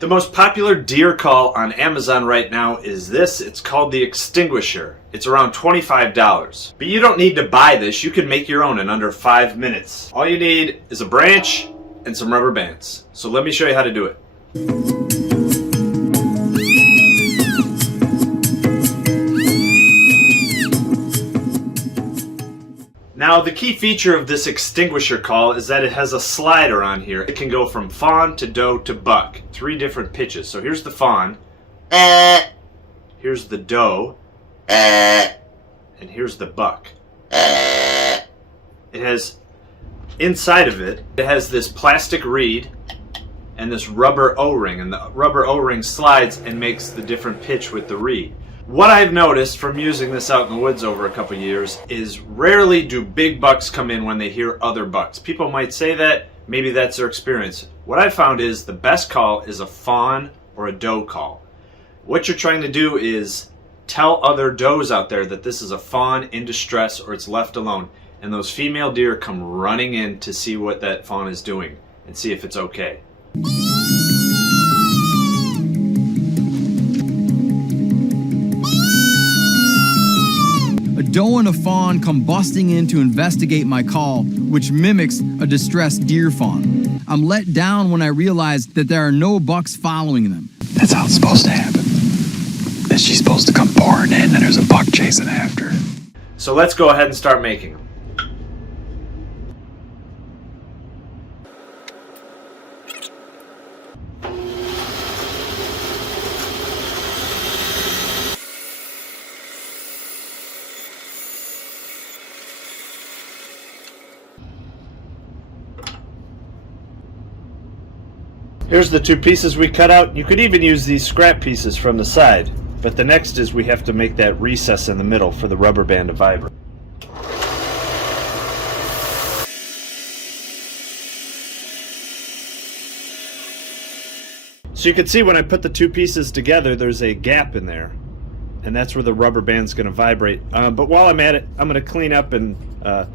The most popular deer call on Amazon right now is this. It's called the Extinguisher. It's around $25. But you don't need to buy this. You can make your own in under 5 minutes. All you need is a branch and some rubber bands. So let me show you how to do it. Now, the key feature of this extinguisher call is that it has a slider on here. It can go from fawn to doe to buck, 3 different pitches. So here's the fawn, here's the doe, and here's the buck. It has, inside of it, it has this plastic reed and this rubber O-ring, and the rubber O-ring slides and makes the different pitch with the reed. What I've noticed from using this out in the woods over a couple years is rarely do big bucks come in when they hear other bucks. People might say that, maybe that's their experience. What I've found is the best call is a fawn or a doe call. What you're trying to do is tell other does out there that this is a fawn in distress or it's left alone, and those female deer come running in to see what that fawn is doing and see if it's okay. A doe and a fawn come busting in to investigate my call, which mimics a distressed deer fawn. I'm let down when I realize that there are no bucks following them. That's how it's supposed to happen. That she's supposed to come pouring in and there's a buck chasing after her. So let's go ahead and start making them. Here's the 2 pieces we cut out. You could even use these scrap pieces from the side, but the next is we have to make that recess in the middle for the rubber band to vibrate. So you can see when I put the 2 pieces together, there's a gap in there, and that's where the rubber band's going to vibrate. But while I'm at it, I'm going to clean up and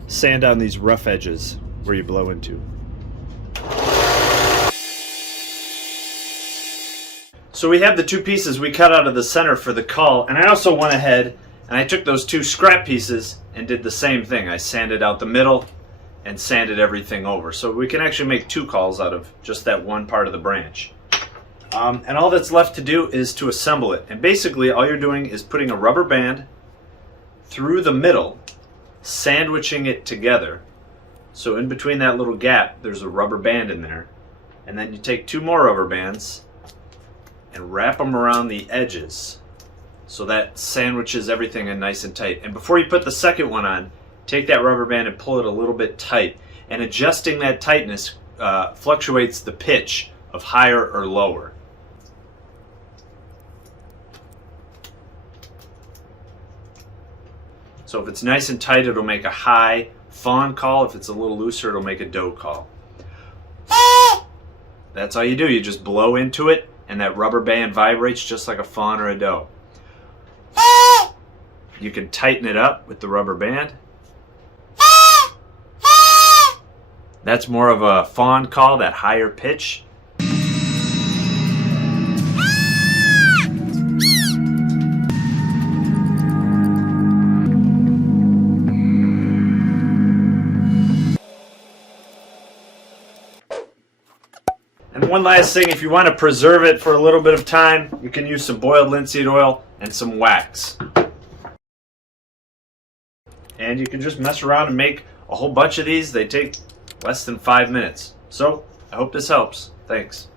sand down these rough edges where you blow into. So we have the 2 pieces we cut out of the center for the call, and I also went ahead and I took those 2 scrap pieces and did the same thing. I sanded out the middle and sanded everything over. So we can actually make 2 calls out of just that one part of the branch. And all that's left to do is to assemble it. And basically all you're doing is putting a rubber band through the middle, sandwiching it together. So in between that little gap, there's a rubber band in there. And then you take 2 more rubber bands and wrap them around the edges so that sandwiches everything in nice and tight. And before you put the second one on, take that rubber band and pull it a little bit tight. And adjusting that tightness fluctuates the pitch of higher or lower. So if it's nice and tight, it'll make a high fawn call. If it's a little looser, it'll make a doe call. That's all you do. You just blow into it, and that rubber band vibrates just like a fawn or a doe. You can tighten it up with the rubber band. That's more of a fawn call, that higher pitch. And one last thing, if you want to preserve it for a little bit of time, you can use some boiled linseed oil and some wax. And you can just mess around and make a whole bunch of these. They take less than 5 minutes. So, I hope this helps. Thanks.